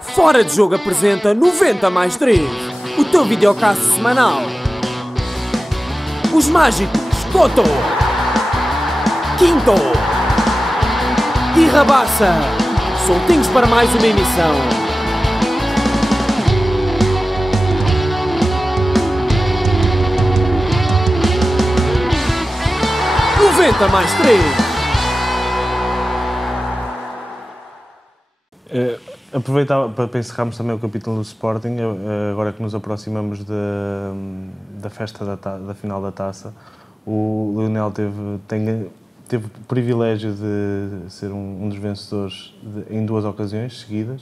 Fora de Jogo apresenta 90+3, o teu videocast semanal. Os mágicos Coto, Quinto e Rabassa, soltinhos para mais uma emissão. Noventa mais 3. Aproveitar para encerrarmos também o capítulo do Sporting, agora que nos aproximamos da festa da final da taça. O Lionel teve o privilégio de ser um dos vencedores em duas ocasiões seguidas,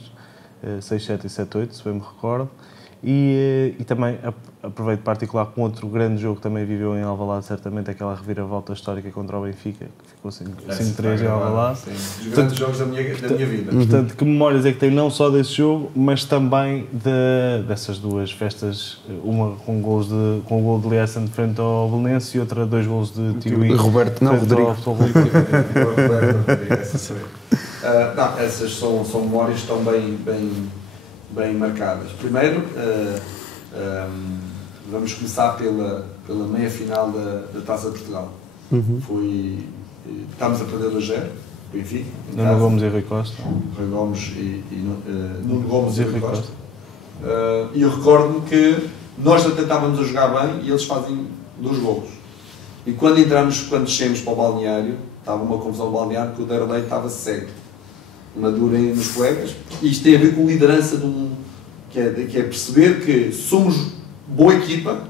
6-7 e 7-8, se bem me recordo. E também aproveito particular com outro grande jogo que também viveu em Alvalade, certamente aquela reviravolta histórica contra o Benfica, que ficou 5-3 em Alvalade. Os grandes jogos da minha vida. Portanto, que memórias é que tenho não só desse jogo, mas também dessas duas festas, uma com o gol de Lierson de frente ao Belenenses e outra 2 golos de Tigui. Roberto, não, Rodrigo. Essas são memórias que estão bem marcadas. Primeiro, vamos começar pela meia-final da Taça de Portugal. Estávamos a perder 2-0, Benfica. Nuno Gomes e Rui Costa. Rui Gomes Nuno Gomes e Rui Costa. E eu recordo-me que nós até estávamos a jogar bem e eles fazem 2 golos. E quando descemos para o balneário, estava uma confusão no balneário, que o Derlei estava cego. Madurem nos colegas. E isto tem a ver com liderança que é perceber que somos boa equipa,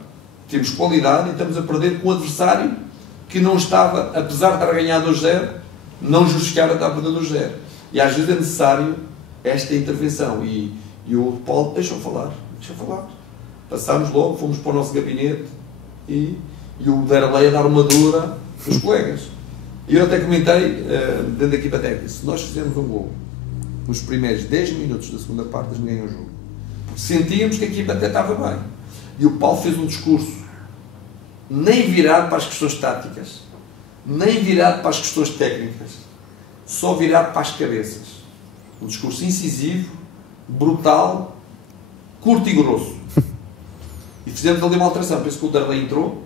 temos qualidade e estamos a perder com um adversário que não estava, apesar de estar a ganhar 2-0, não justificar a estar a perder 2-0. E às vezes é necessário esta intervenção. E o Paulo, deixa eu falar. Passámos logo, fomos para o nosso gabinete e o Derlei a dar uma dura nos colegas. E eu até comentei, dentro da equipa técnica, se nós fizermos um gol nos primeiros 10 minutos da segunda parte, eles não ganham o jogo. Porque sentíamos que a equipa até estava bem. E o Paulo fez um discurso nem virado para as questões táticas, nem virado para as questões técnicas, só virado para as cabeças. Um discurso incisivo, brutal, curto e grosso. E fizemos ali uma alteração. Penso que o Darley entrou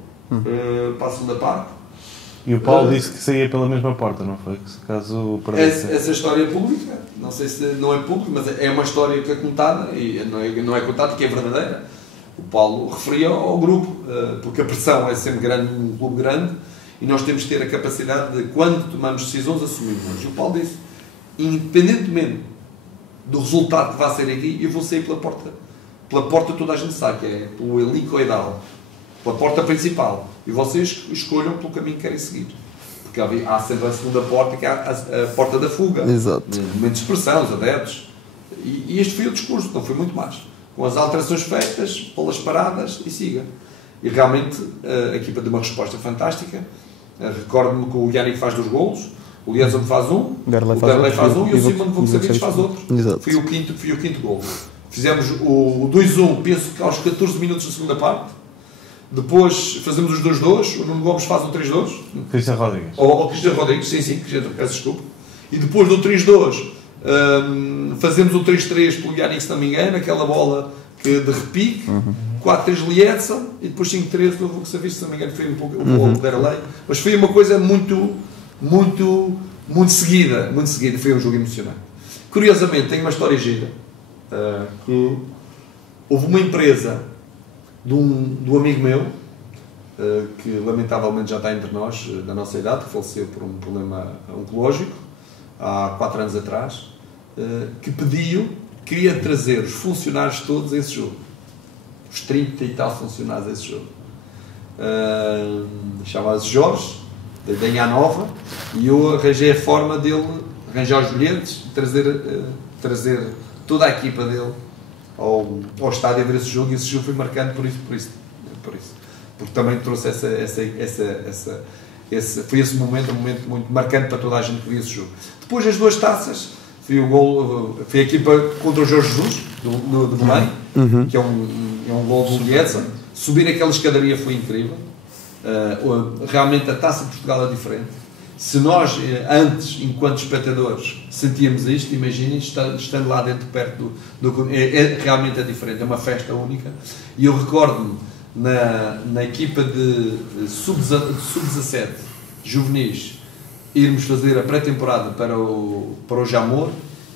para a segunda parte. E o Paulo disse que saía pela mesma porta, não foi? Caso perdesse. Essa história é pública, não sei se não é pública, mas é uma história que é contada, e não é contada, que é verdadeira. O Paulo referia ao grupo, porque a pressão é sempre grande num clube grande, e nós temos que ter a capacidade de, quando tomamos decisões, assumirmos. E o Paulo disse, independentemente do resultado que vai ser aqui, eu vou sair pela porta toda a gente sabe, que é pelo helicoidal, pela porta principal, e vocês escolham pelo caminho que querem seguir, porque há sempre a segunda porta, que é a porta da fuga. Exato. Momento de expressão, os adeptos, e este foi o discurso, não foi muito mais, com as alterações feitas, pelas paradas e siga. E realmente a equipa deu uma resposta fantástica. Recordo-me que o Yannick faz 2 golos, o Liaison faz 1, o Derlei faz 1 e o Simon Vukcevic faz outro. Exato. Foi o quinto golo. Fizemos o 2-1, penso que aos 14 minutos da segunda parte. Depois fazemos os 2-2, o Nuno Gomes faz o 3-2. Cristiano Rodrigues. Ou Cristiano Rodrigues, sim, peço desculpa. E depois do 3-2, fazemos o 3-3 pelo Yannick, se não me engano, aquela bola de repique, 4-3 Liedson, e depois 5-3 do Vukcevic, se não me engano, foi um pouco o gol da Derlei. Mas foi uma coisa muito seguida, foi um jogo emocionante. Curiosamente, tem uma história gira, que houve uma empresa de um amigo meu, que lamentavelmente já está entre nós, da nossa idade, que faleceu por um problema oncológico, há 4 anos atrás, que queria trazer os funcionários todos a esse jogo. Os 30 e tal funcionários a esse jogo. Chamava-se Jorge, da Inha Nova, e eu arranjei a forma dele arranjar os bilhetes, trazer toda a equipa dele ao estádio a ver esse jogo, e esse jogo foi marcante por isso. Porque também trouxe foi esse momento, um momento muito marcante para toda a gente que viu esse jogo. Depois das 2 taças, foi a equipa contra o Jorge Jesus, do Belém, que é um gol do Liedson. Subir aquela escadaria foi incrível. Realmente a Taça de Portugal é diferente. Se nós, antes, enquanto espectadores, sentíamos isto, imaginem, estando lá dentro, perto realmente é diferente, é uma festa única. E eu recordo-me, na equipa de sub-17, juvenis, irmos fazer a pré-temporada para o Jamor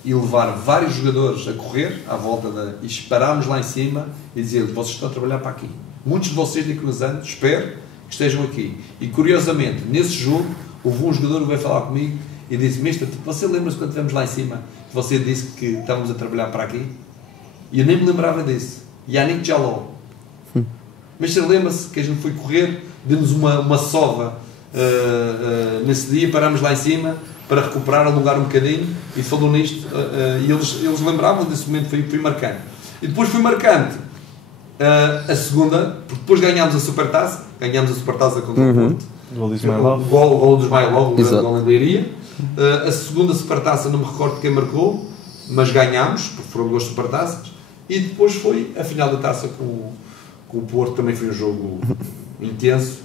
e levar vários jogadores a correr à volta e parámos lá em cima e dizer: vocês estão a trabalhar para aqui. Muitos de vocês daqui uns anos, espero que estejam aqui. E curiosamente, nesse jogo, houve um jogador que veio falar comigo e disse: Mister, você lembra-se quando estivemos lá em cima que você disse que estávamos a trabalhar para aqui? E eu nem me lembrava disso. Yannick Jaló. Mister, lembra-se que a gente foi correr, demos uma sova nesse dia, parámos lá em cima para recuperar, alongar um bocadinho, e falou nisto, e eles lembravam desse momento, foi marcante. E depois foi marcante a segunda, porque depois ganhámos a Supertaça contra o Porto. O gol dos Ismailov, o grande gol em Leiria. A segunda Supertaça, não me recordo quem marcou, mas ganhámos, porque foram duas Supertaças. E depois foi a final da taça com o Porto, também foi um jogo intenso,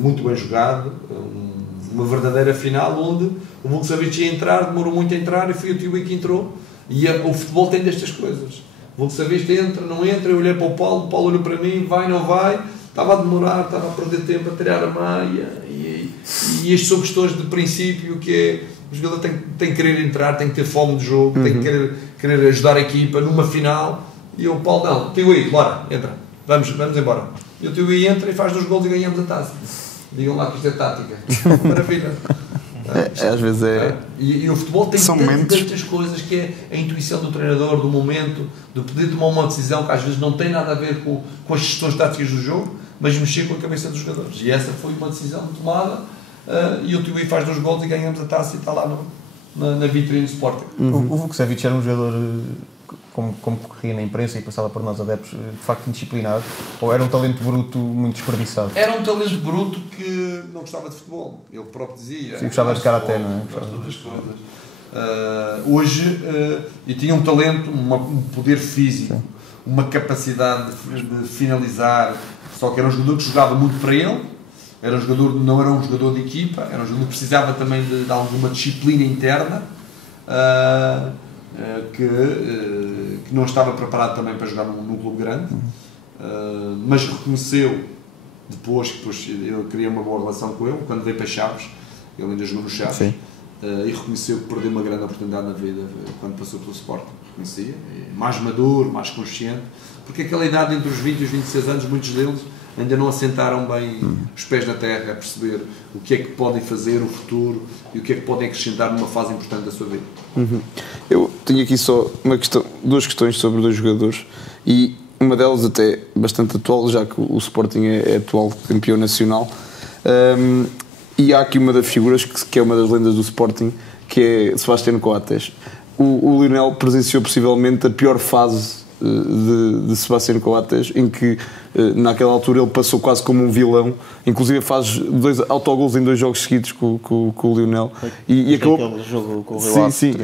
muito bem jogado, uma verdadeira final onde o Vukcevic ia entrar, demorou muito a entrar e foi o Tiuí que entrou. E o futebol tem destas coisas. O Vukcevic entra, não entra, eu olhei para o Paulo olhou para mim, vai, não vai, estava a demorar, estava a perder tempo a tirar a meia, e isto são questões de princípio, que é, o jogador tem que querer entrar, tem que ter fome de jogo, tem que querer ajudar a equipa numa final, e o Paulo, não, Tiuí, bora, entra, vamos embora. E o Tiuí entra e faz 2 gols e ganhamos a taça. Digam lá que isto é tática. Maravilha. Às vezes é... E o futebol tem tantas coisas, que é a intuição do treinador, do momento, de poder tomar uma decisão que às vezes não tem nada a ver com as gestões táticas do jogo, mas mexer com a cabeça dos jogadores. E essa foi uma decisão tomada, e o Tiuí faz 2 gols e ganhamos a taça e está lá na vitrine do Sporting. O Vukcevic era um jogador, como corria na imprensa e passava por nós adeptos, de facto indisciplinado, ou era um talento bruto muito desperdiçado? Era um talento bruto que não gostava de futebol, ele próprio dizia. Sim, gostava de karaté, não é? Hoje, e tinha um talento, um poder físico, sim, uma capacidade de finalizar, só que era um jogador que jogava muito para ele, não era um jogador de equipa, era um jogador que precisava também de alguma disciplina interna, que não estava preparado também para jogar num clube grande, mas reconheceu depois eu criei uma boa relação com ele, quando veio para Chaves, ele ainda jogou no Chaves, e reconheceu que perdeu uma grande oportunidade na vida quando passou pelo Sporting, reconhecia, mais maduro, mais consciente, porque aquela idade entre os 20 e os 26 anos, muitos deles ainda não assentaram bem os pés na terra, a perceber o que é que podem fazer, o futuro, e o que é que podem acrescentar numa fase importante da sua vida. Eu tenho aqui só duas questões sobre 2 jogadores, e uma delas até bastante atual, já que o Sporting é atual campeão nacional, e há aqui uma das figuras que é uma das lendas do Sporting, que é Sebastião Coates. O Lionel presenciou possivelmente a pior fase de Sebastião Coates, em que naquela altura ele passou quase como um vilão, inclusive faz 2 autogols em 2 jogos seguidos com o Lionel, e acabou, jogo com o sim,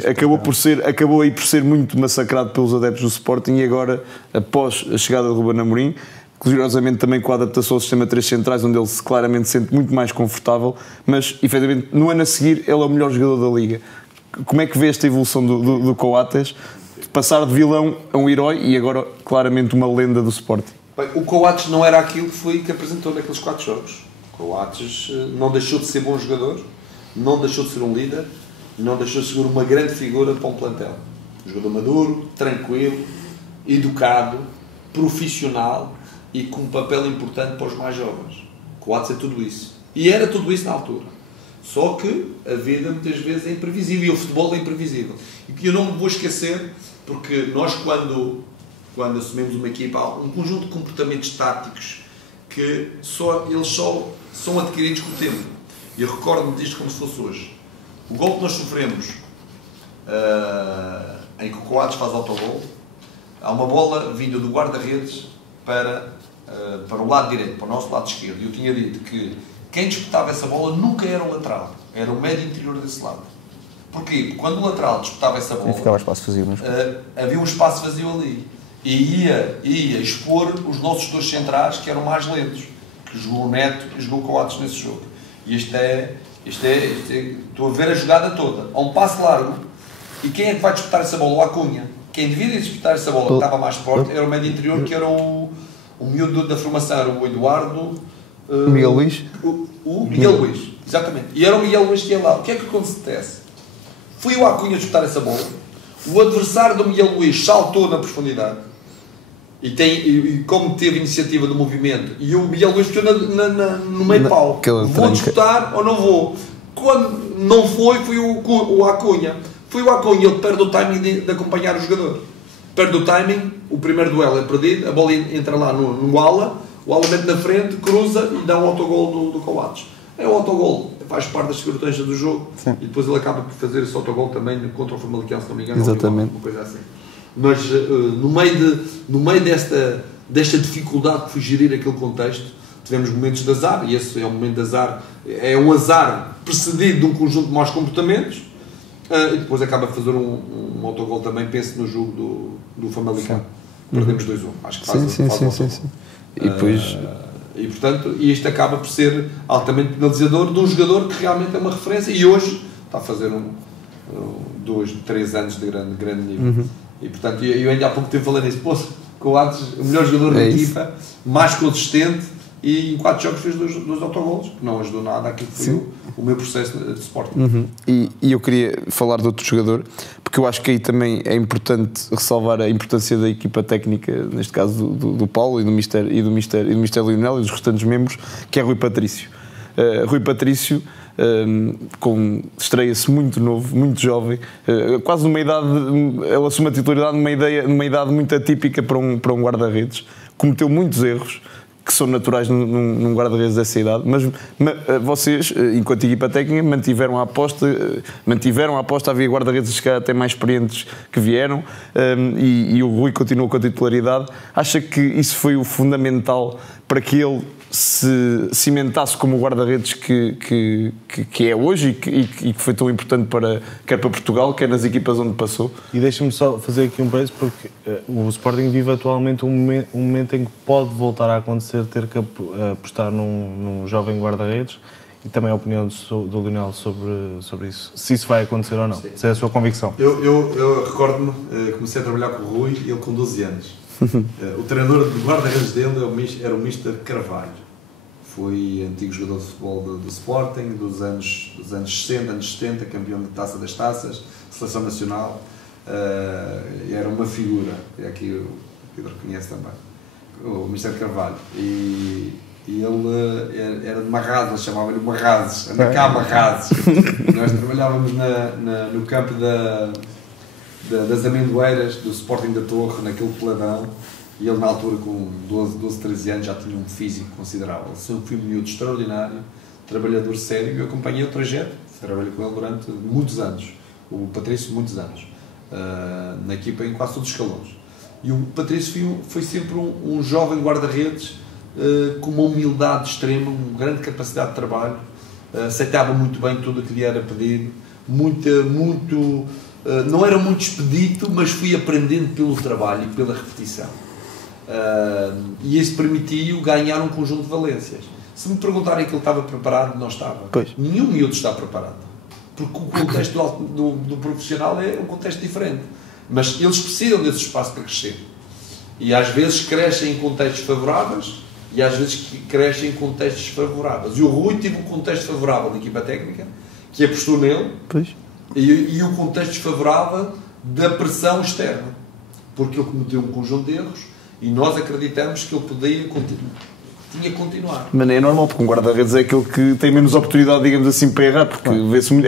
acabou aí por ser muito massacrado pelos adeptos do Sporting, e agora, após a chegada de Ruben Amorim, curiosamente também com a adaptação ao sistema 3 centrais, onde ele se claramente sente muito mais confortável, mas efetivamente no ano a seguir ele é o melhor jogador da Liga. Como é que vê esta evolução do Coates, de passar de vilão a um herói e agora claramente uma lenda do Sporting? Bem, o Coates não era aquilo que apresentou naqueles 4 jogos. O Coates não deixou de ser bom jogador, não deixou de ser um líder, não deixou de ser uma grande figura para um plantel. Um jogador maduro, tranquilo, educado, profissional e com um papel importante para os mais jovens. O Coates é tudo isso. E era tudo isso na altura. Só que a vida muitas vezes é imprevisível, e o futebol é imprevisível. E que eu não me vou esquecer, porque nós quando assumimos uma equipa, há um conjunto de comportamentos táticos que eles só são adquiridos com o tempo. E eu recordo-me disto como se fosse hoje. O gol que nós sofremos, em que o Coates faz autogol, há uma bola vinda do guarda-redes para o lado direito, para o nosso lado esquerdo. E eu tinha dito que quem disputava essa bola nunca era o lateral, era o médio interior desse lado. Porquê? Porque quando o lateral disputava essa bola, ficava espaço vazio, havia um espaço vazio ali. E ia expor os nossos 2 centrais, que eram mais lentos, que jogou o Neto e jogou o Coates nesse jogo. E este é Estou a ver a jogada toda. Há um passe largo. E quem é que vai disputar essa bola? O Acunha. Quem devia disputar essa bola, que estava mais forte, era o médio interior, que era o miúdo da formação, era o Eduardo... Miguel Luís? O Miguel Luís, exatamente. E era o Miguel Luís que ia lá. O que é que acontece? Foi o Acunha disputar essa bola. O adversário do Miguel Luís saltou na profundidade. E como teve iniciativa do movimento, e o Miguel Luís ficou no meio pau. Vou disputar ou não vou? Quando não foi o Acunha. Foi o Acunha, ele perde o timing de acompanhar o jogador. Perde o timing, o primeiro duelo é perdido, a bola entra lá no ala, o ala mete na frente, cruza e dá um autogol do Coates. É o autogol, faz parte das circunstâncias do jogo. Sim. E depois ele acaba por fazer esse autogol também contra o Famalicão, se não me engano. Exatamente. Uma coisa assim. Mas no meio desta dificuldade de fui gerir aquele contexto, tivemos momentos de azar, e esse é um momento de azar, é um azar precedido de um conjunto de maus comportamentos, e depois acaba por fazer um autogol também, penso no jogo do Famalicão. Perdemos 2-1, acho que faz sim. E depois... E portanto, isto acaba por ser altamente penalizador de um jogador que realmente é uma referência e hoje está a fazer 2, 3 anos de grande nível. E portanto, eu ainda há pouco tempo falei nisso, Coates, o melhor jogador da equipa, mais consistente, e em 4 jogos fez 2 autogolos, que não ajudou nada àquilo que foi o meu processo de Sporting. E eu queria falar de outro jogador, porque eu acho que aí também é importante ressalvar a importância da equipa técnica, neste caso do Paulo e do Mister Lionel e dos restantes membros, que é Rui Patrício. Rui Patrício estreia-se muito novo, muito jovem, quase numa idade, ele assume a titularidade numa idade muito atípica para um guarda-redes, cometeu muitos erros que são naturais num guarda-redes dessa idade, mas vocês, enquanto equipa técnica, mantiveram a aposta, havia guarda-redes que até mais experientes que vieram, e o Rui continuou com a titularidade. Acha que isso foi o fundamental para que ele se cimentasse como o guarda-redes que é hoje e que foi tão importante quer para Portugal, quer nas equipas onde passou? E deixa-me só fazer aqui um preço, porque o Sporting vive atualmente um momento em que pode voltar a acontecer, ter que apostar num jovem guarda-redes, e também a opinião do Lionel sobre isso, se isso vai acontecer ou não, se é a sua convicção. Eu recordo-me, comecei a trabalhar com o Rui, ele com 12 anos. O treinador de guarda-redes dele era o Mister Carvalho. Foi antigo jogador de futebol do Sporting, dos anos 60, anos 70, campeão da Taça das Taças, Seleção Nacional. Era uma figura, e aqui o Pedro conhece também, o Mister Carvalho. E ele era de Marrazes, chamava-lhe Marrazes, anda cá Marrazes. Nós trabalhávamos no campo das Amendoeiras, do Sporting da Torre, naquele peladão. E ele, na altura, com 12, 13 anos, já tinha um físico considerável. Sempre fui um miúdo extraordinário, trabalhador sério, e eu acompanhei o trajeto. Trabalhei com ele durante muitos anos, o Patrício, muitos anos, na equipa, em quase todos os escalões. E o Patrício foi sempre um jovem guarda-redes com uma humildade extrema, uma grande capacidade de trabalho, aceitava muito bem tudo o que lhe era pedido, não era muito expedito, mas fui aprendendo pelo trabalho e pela repetição. E isso permitiu ganhar um conjunto de valências. Se me perguntarem que ele estava preparado, não estava. Pois. Nenhum miúdo está preparado, porque o contexto do profissional é um contexto diferente, mas eles precisam desse espaço para crescer, e às vezes crescem em contextos favoráveis e às vezes crescem em contextos desfavoráveis, e o Rui teve um contexto favorável da equipa técnica, que apostou nele. Pois. E o contexto desfavorável da pressão externa, porque ele cometeu um conjunto de erros e nós acreditamos que ele tinha que continuar. Mas é normal, porque um guarda-redes é aquele que tem menos oportunidade, digamos assim, para errar, porque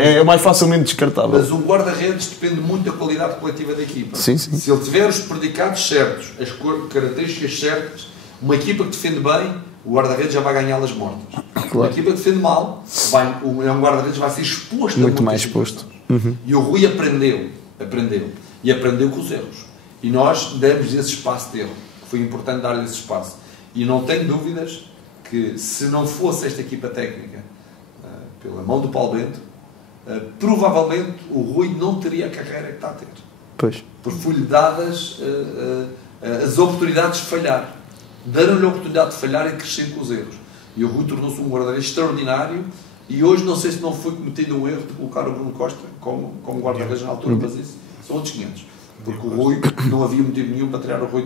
é mais facilmente descartável. Mas o guarda-redes depende muito da qualidade coletiva da equipa. Sim. Se ele tiver os predicados certos, as características certas, uma equipa que defende bem, o guarda-redes já vai ganhá-las mortas. Claro. Uma equipa que defende mal, um guarda-redes vai ser exposto muito mais exposto. E o Rui aprendeu com os erros, e nós demos esse espaço de erro, que foi importante dar-lhe esse espaço, e não tenho dúvidas que se não fosse esta equipa técnica pela mão do Paulo Bento, provavelmente o Rui não teria a carreira que está a ter. Pois. Porque foi-lhe dadas as oportunidades de falhar, deram-lhe a oportunidade de falhar e crescer com os erros, e o Rui tornou-se um guarda-redes extraordinário, E hoje não sei se não foi cometido um erro de colocar o Bruno Costa como guarda-redes na altura, mas isso são outros 500. Porque o Rui, não havia motivo nenhum para tirar o Rui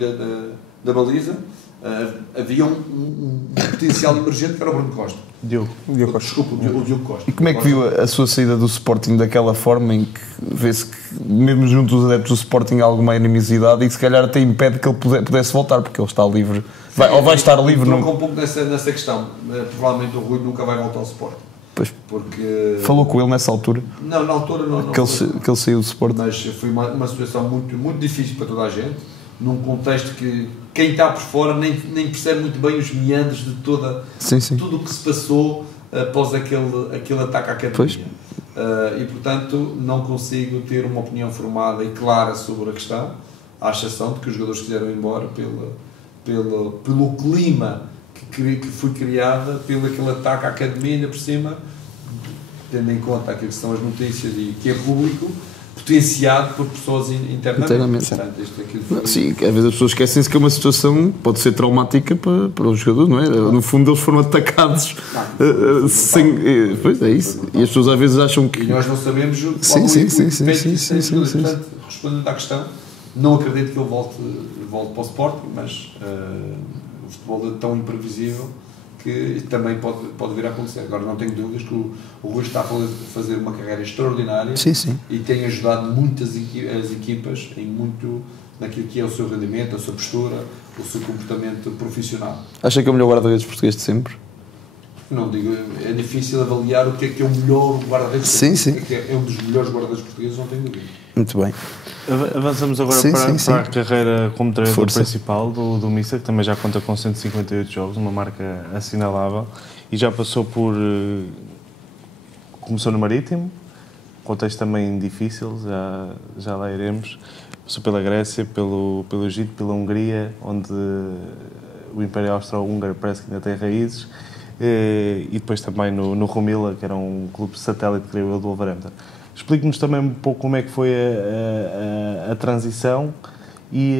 da baliza, havia um potencial emergente que era o Bruno Costa. Diogo Costa. Desculpa, o Diogo Costa. E como é que viu a sua saída do Sporting daquela forma em que vê-se que, mesmo junto dos adeptos do Sporting, há alguma animosidade e que se calhar até impede que ele pudesse voltar, porque ele está livre, ou vai estar livre. Não um pouco nessa questão. Provavelmente o Rui nunca vai voltar ao Sporting. Pois, porque... Falou com ele nessa altura? Não, na altura não. Que ele saiu do Sporting. Mas foi uma situação muito, muito difícil para toda a gente, num contexto que quem está por fora nem percebe muito bem os meandros de tudo o que se passou após aquele ataque à academia. E portanto não consigo ter uma opinião formada e clara sobre a questão, à exceção de que os jogadores quiseram ir embora pelo clima que foi criada pelo aquele ataque à academia, ainda por cima, tendo em conta aquilo que são as notícias e que é público, potenciado por pessoas internamente. Portanto, foi... Sim, às vezes as pessoas esquecem-se que é uma situação pode ser traumática para os jogadores, não é? No fundo eles foram atacados sem... Pois é isso. E as pessoas às vezes acham que... E nós não sabemos sim. Portanto, respondendo à questão, não acredito que ele volte para o Sporting, mas o futebol é tão imprevisível que também pode vir a acontecer. Agora não tenho dúvidas que o Rui está a fazer uma carreira extraordinária e tem ajudado muitas as equipas em muito naquilo que é o seu rendimento, a sua postura, o seu comportamento profissional. Acha que é o melhor guarda-redes português de sempre? Não digo, é difícil avaliar o que é o melhor guarda-redes. Sim. É um dos melhores guarda-redes portugueses, não tenho dúvida. Muito bem. Avançamos agora para a carreira como treinador principal do Mister, que também já conta com 158 jogos, uma marca assinalável, e já passou por... Começou no Marítimo, contexto também difícil, já lá iremos. Passou pela Grécia, pelo Egito, pela Hungria, onde o Império Austro-Húngaro parece que ainda tem raízes, e depois também no Romila, que era um clube satélite, creio eu, do Wolverhampton. Explique-nos também um pouco como é que foi a transição e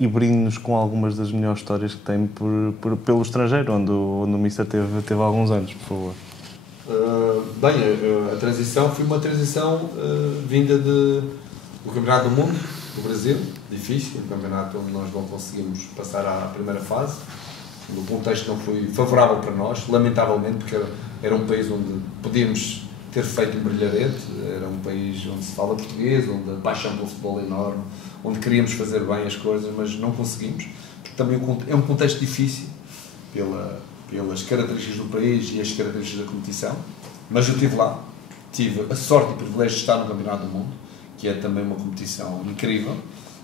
brinde-nos com algumas das melhores histórias que tem pelo estrangeiro, onde o Mister teve alguns anos, por favor. A transição foi uma transição vinda do Campeonato do Mundo, do Brasil, difícil, um campeonato onde nós não conseguimos passar à primeira fase, o contexto não foi favorável para nós, lamentavelmente, porque era um país onde podíamos ter feito um brilharete, era um país onde se fala português, onde a paixão pelo futebol é enorme, onde queríamos fazer bem as coisas, mas não conseguimos, porque também é um contexto difícil pelas características do país e as características da competição, mas eu estive lá, tive a sorte e o privilégio de estar no Campeonato do Mundo, que é também uma competição incrível,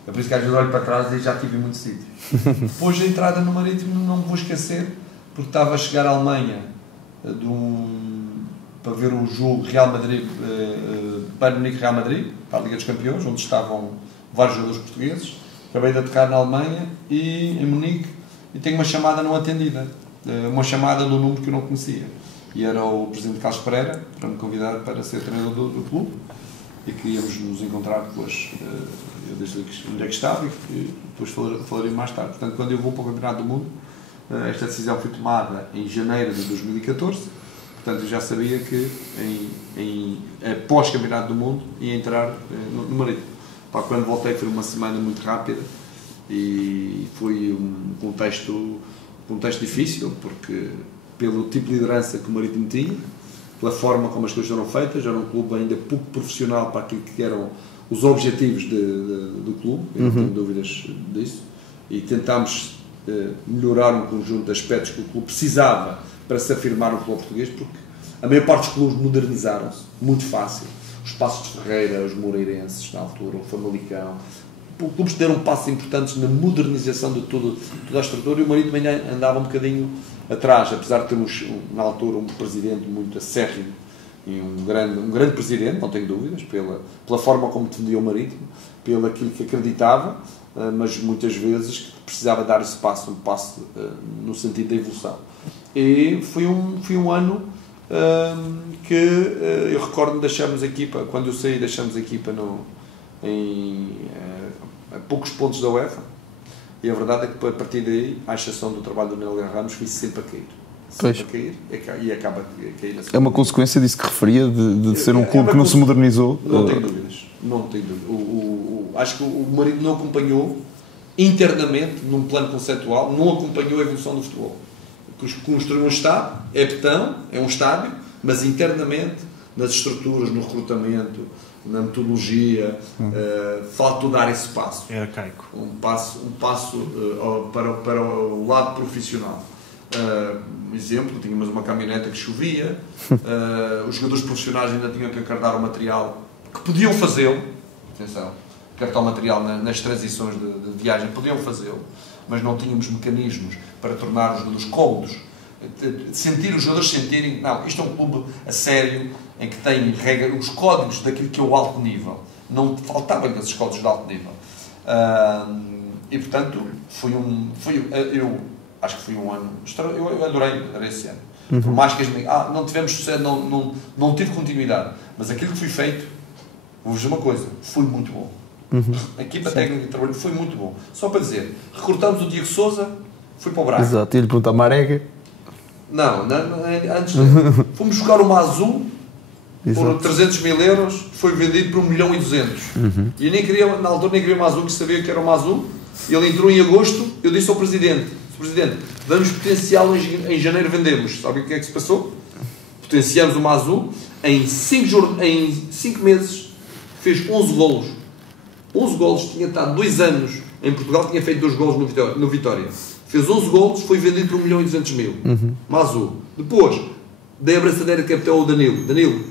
é por isso que às vezes olho para trás e já estive em muitos sítios. Depois da entrada no Marítimo não me vou esquecer, porque estava a chegar à Alemanha para ver o jogo Real Madrid, Bayern Munique-Real Madrid, para a Liga dos Campeões, onde estavam vários jogadores portugueses. Acabei de atacar na Alemanha e em Munique e tenho uma chamada não atendida, uma chamada do número que eu não conhecia. E era o presidente Carlos Pereira para me convidar para ser treinador do clube e que íamos nos encontrar depois. Eu disse onde é que estava e depois falarei mais tarde. Portanto, quando eu vou para o Campeonato do Mundo, esta decisão foi tomada em janeiro de 2014. Portanto, eu já sabia que após Campeonato do Mundo ia entrar no Marítimo. Quando voltei foi uma semana muito rápida e foi um contexto difícil, porque pelo tipo de liderança que o Marítimo tinha, pela forma como as coisas eram feitas, era um clube ainda pouco profissional para aquilo que eram os objetivos do clube, eu não tenho dúvidas disso, e tentámos melhorar um conjunto de aspectos que o clube precisava para se afirmar no futebol português, porque a maior parte dos clubes modernizaram-se muito fácil. Os Passos de Ferreira, os Moreirenses, na altura, o Famalicão, os clubes deram passos importantes na modernização de toda a estrutura e o Marítimo ainda andava um bocadinho atrás, apesar de termos, na altura, um presidente muito acérrimo e um grande presidente, não tenho dúvidas, pela forma como defendia o Marítimo, pelo aquilo que acreditava, mas muitas vezes precisava dar esse passo, no sentido da evolução. E foi um ano que eu recordo-me, deixamos a equipa, quando eu saí, deixamos a equipa a poucos pontos da UEFA, e a verdade é que a partir daí, à exceção do trabalho do Nélio Ramos, fui sempre a cair. sempre a cair e acaba a cair. É uma consequência disso que referia, de ser um clube que não se modernizou? Não tenho dúvidas. Não tenho dúvidas. Acho que o marido não acompanhou internamente, num plano conceptual, não acompanhou a evolução do futebol. Construiu um estádio, é betão, é um estádio, mas internamente, nas estruturas, no recrutamento, na metodologia, faltou dar esse passo. É arcaico. Um passo para o lado profissional. Um exemplo, tínhamos uma caminhoneta que chovia, os jogadores profissionais ainda tinham que carregar o material, que podiam fazê-lo, atenção, carregar o material nas transições de viagem, podiam fazê-lo, mas não tínhamos mecanismos para tornar os jogadores cômodos, os jogadores sentirem, não, isto é um clube a sério, em que tem os códigos daquilo que é o alto nível. Não faltavam esses códigos de alto nível. E, portanto, eu acho que foi um ano, eu adorei esse ano. Por mais que não tivemos sucesso, não tive continuidade, mas aquilo que foi feito, vou-vos dizer uma coisa, foi muito bom. A equipa técnica de trabalho foi muito bom. Só para dizer, recrutamos o Diego Sousa, foi para o Braga. Exato, e lhe perguntar a Marega. Não, antes fomos jogar o Mazu por 300 mil euros, foi vendido por 1.200.000. E eu nem queria, na altura nem queria o Mazu, que sabia que era o Mazu. Ele entrou em agosto, eu disse ao Presidente, vamos potenciá-lo em janeiro, vendemos. Sabe o que é que se passou? Potenciamos o Mazu, em 5 meses fez 11 golos. 11 golos, tinha estado 2 anos em Portugal, tinha feito 2 golos no Vitória. Fez 11 golos, foi vendido por 1.200.000. Mazu. Depois, dei a braçadeira de capitão ao Danilo. Danilo,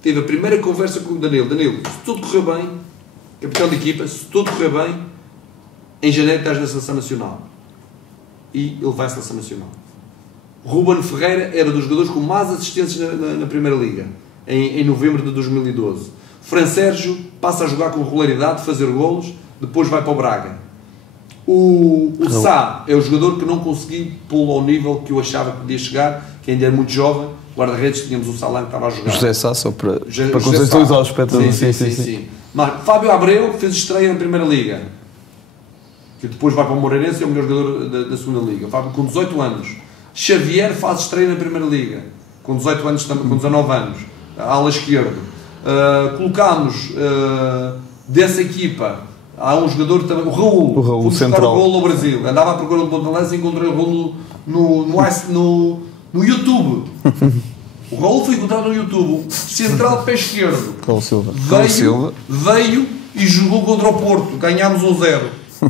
teve a primeira conversa com o Danilo. Danilo, se tudo correr bem, capitão de equipa, se tudo correr bem, em janeiro estás na Seleção Nacional. E ele vai à Seleção Nacional. Ruben Ferreira era dos jogadores com mais assistências na Primeira Liga, em novembro de 2012. Fran Sérgio passa a jogar com regularidade, fazer golos, depois vai para o Braga. O Sá é o jogador que não consegui pô-lo ao nível que eu achava que podia chegar, que ainda é muito jovem. Guarda-redes, tínhamos o Salão que estava a jogar. José Sá, só para contextualizar os espectadores. Sim. Mas Fábio Abreu fez estreia na Primeira Liga, que depois vai para o Moreirense e é o melhor jogador da Segunda Liga. Fábio com 18 anos. Xavier faz estreia na Primeira Liga, com 18 anos, com 19 anos, ala esquerdo. Colocámos dessa equipa, há um jogador também, o Raul central. O gol no Brasil, andava à procura do ponto de lança e encontrei o Raul no YouTube. O Raul foi encontrado no YouTube, central pé esquerdo. Veio e jogou contra o Porto, ganhámos 1-0.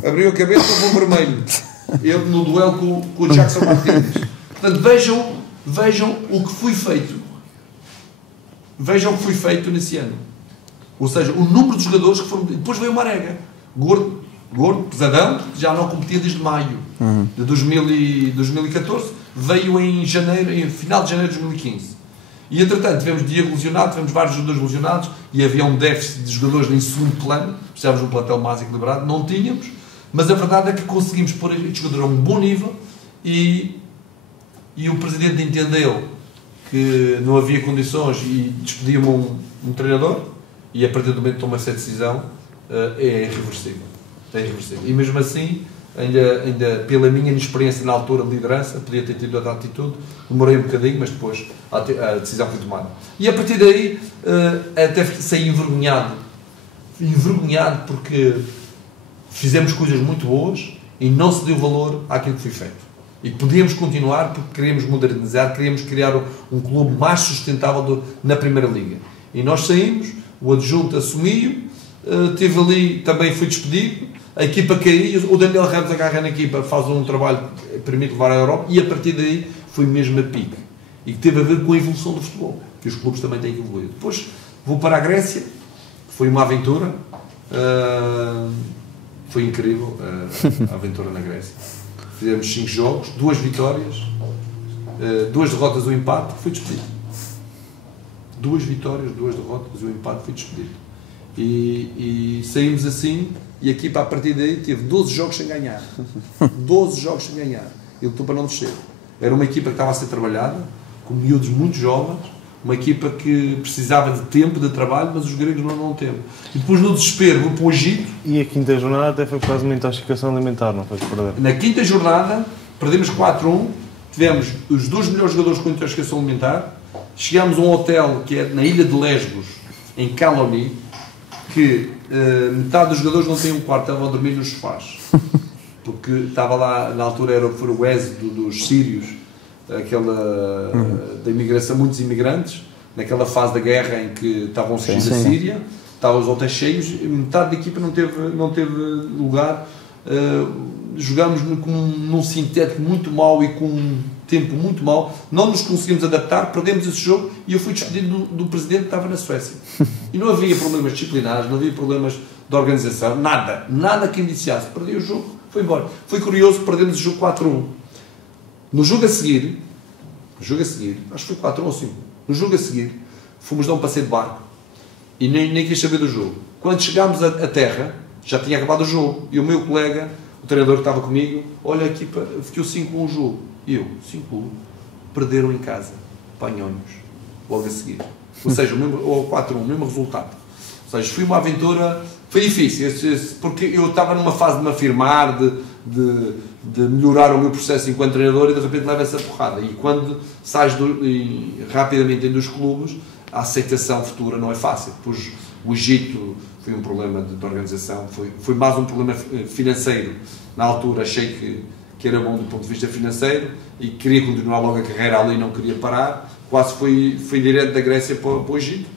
Abriu a cabeça e levou vermelho. Ele no duelo com o Jackson Martins. Portanto, vejam o que foi feito. Vejam o que foi feito nesse ano. Ou seja, o número de jogadores que foram. Depois veio o Marega, gordo, pesadão, já não competia desde maio de 2014. Veio em final de janeiro de 2015. E entretanto, tivemos Diego lesionado, tivemos vários jogadores lesionados e havia um déficit de jogadores em segundo plano. Precisávamos de um plantel mais equilibrado, não tínhamos. Mas a verdade é que conseguimos pôr este jogador a um bom nível e o Presidente entendeu que não havia condições e despedia-me um treinador, e a partir do momento que toma essa decisão é irreversível. E mesmo assim, ainda pela minha inexperiência na altura de liderança, podia ter tido outra atitude, demorei um bocadinho, mas depois a decisão foi tomada. E a partir daí até saí envergonhado porque fizemos coisas muito boas e não se deu valor àquilo que foi feito. E podíamos continuar porque queríamos modernizar, queríamos criar um clube mais sustentável na Primeira Liga. E nós saímos, o adjunto assumiu, teve ali, também foi despedido, a equipa caiu, o Daniel Ramos agarra na equipa, faz um trabalho que permite levar à Europa e a partir daí foi mesmo a pique. E que teve a ver com a evolução do futebol, que os clubes também têm evoluído. Depois vou para a Grécia, que foi uma aventura, foi incrível a aventura na Grécia. Fizemos 5 jogos, 2 vitórias, 2 derrotas e um empate, foi despedido. 2 vitórias, 2 derrotas e um empate, foi despedido. E saímos assim, e a equipa a partir daí teve 12 jogos sem ganhar. 12 jogos sem ganhar. E lutou para não descer. Era uma equipa que estava a ser trabalhada, com miúdos muito jovens, uma equipa que precisava de tempo, de trabalho, mas os gregos não dão tempo. E depois no desespero, vou para o Egito. E a quinta jornada até foi quase uma intoxicação alimentar, não foi de perder? Na quinta jornada, perdemos 4-1, tivemos os 2 melhores jogadores com intoxicação alimentar, chegámos a um hotel que é na ilha de Lesbos, em Caloni, que metade dos jogadores não tinham um quarto, estavam a dormir nos sofás. Porque estava lá, na altura era o êxodo dos sírios, aquela da imigração, muitos imigrantes, naquela fase da guerra em que estavam a fugir da Síria, estavam os hotéis cheios, e metade da equipa não teve lugar. Jogámos num sintético muito mau e com um tempo muito mau, não nos conseguimos adaptar, perdemos esse jogo e eu fui despedido do presidente que estava na Suécia. E não havia problemas disciplinares, não havia problemas de organização, nada que indiciasse. Perdi o jogo, foi embora. Foi curioso, perdemos o jogo 4-1. No jogo a seguir, acho que foi 4-1 ou 5, no jogo a seguir, fomos dar um passeio de barco e nem quis saber do jogo. Quando chegámos à terra, já tinha acabado o jogo, e o meu colega, o treinador que estava comigo, olha, a equipa ficou 5-1 o jogo. E eu, 5-1, perderam em casa, Panhões, logo a seguir. Ou seja, ou 4-1, o mesmo resultado. Ou seja, foi uma aventura, foi difícil, porque eu estava numa fase de me afirmar, de melhorar o meu processo enquanto treinador, e de repente leva essa porrada. E quando sais rapidamente dos clubes, a aceitação futura não é fácil. Pois o Egito foi um problema de organização, foi mais um problema financeiro. Na altura achei que era bom do ponto de vista financeiro e queria continuar logo a carreira ali e não queria parar. Quase fui direto da Grécia para o Egito,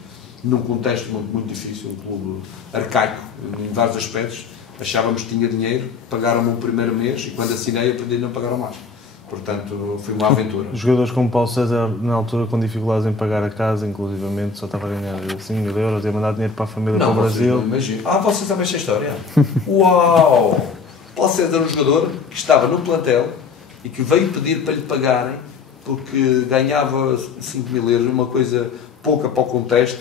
num contexto muito difícil, um clube arcaico em vários aspectos. Achávamos que tinha dinheiro, pagaram-me o primeiro mês e quando assinei aprendi a não pagaram mais. Portanto, foi uma aventura. Jogadores como Paulo César, na altura, com dificuldades em pagar a casa, inclusivamente, só estava a ganhar 5.000 euros, ia mandar dinheiro para a família, para o Brasil. Não imagino. Vocês sabem esta história? Uau! Paulo César era um jogador que estava no plantel e que veio pedir para lhe pagarem porque ganhava 5.000 euros, uma coisa pouca para o contexto.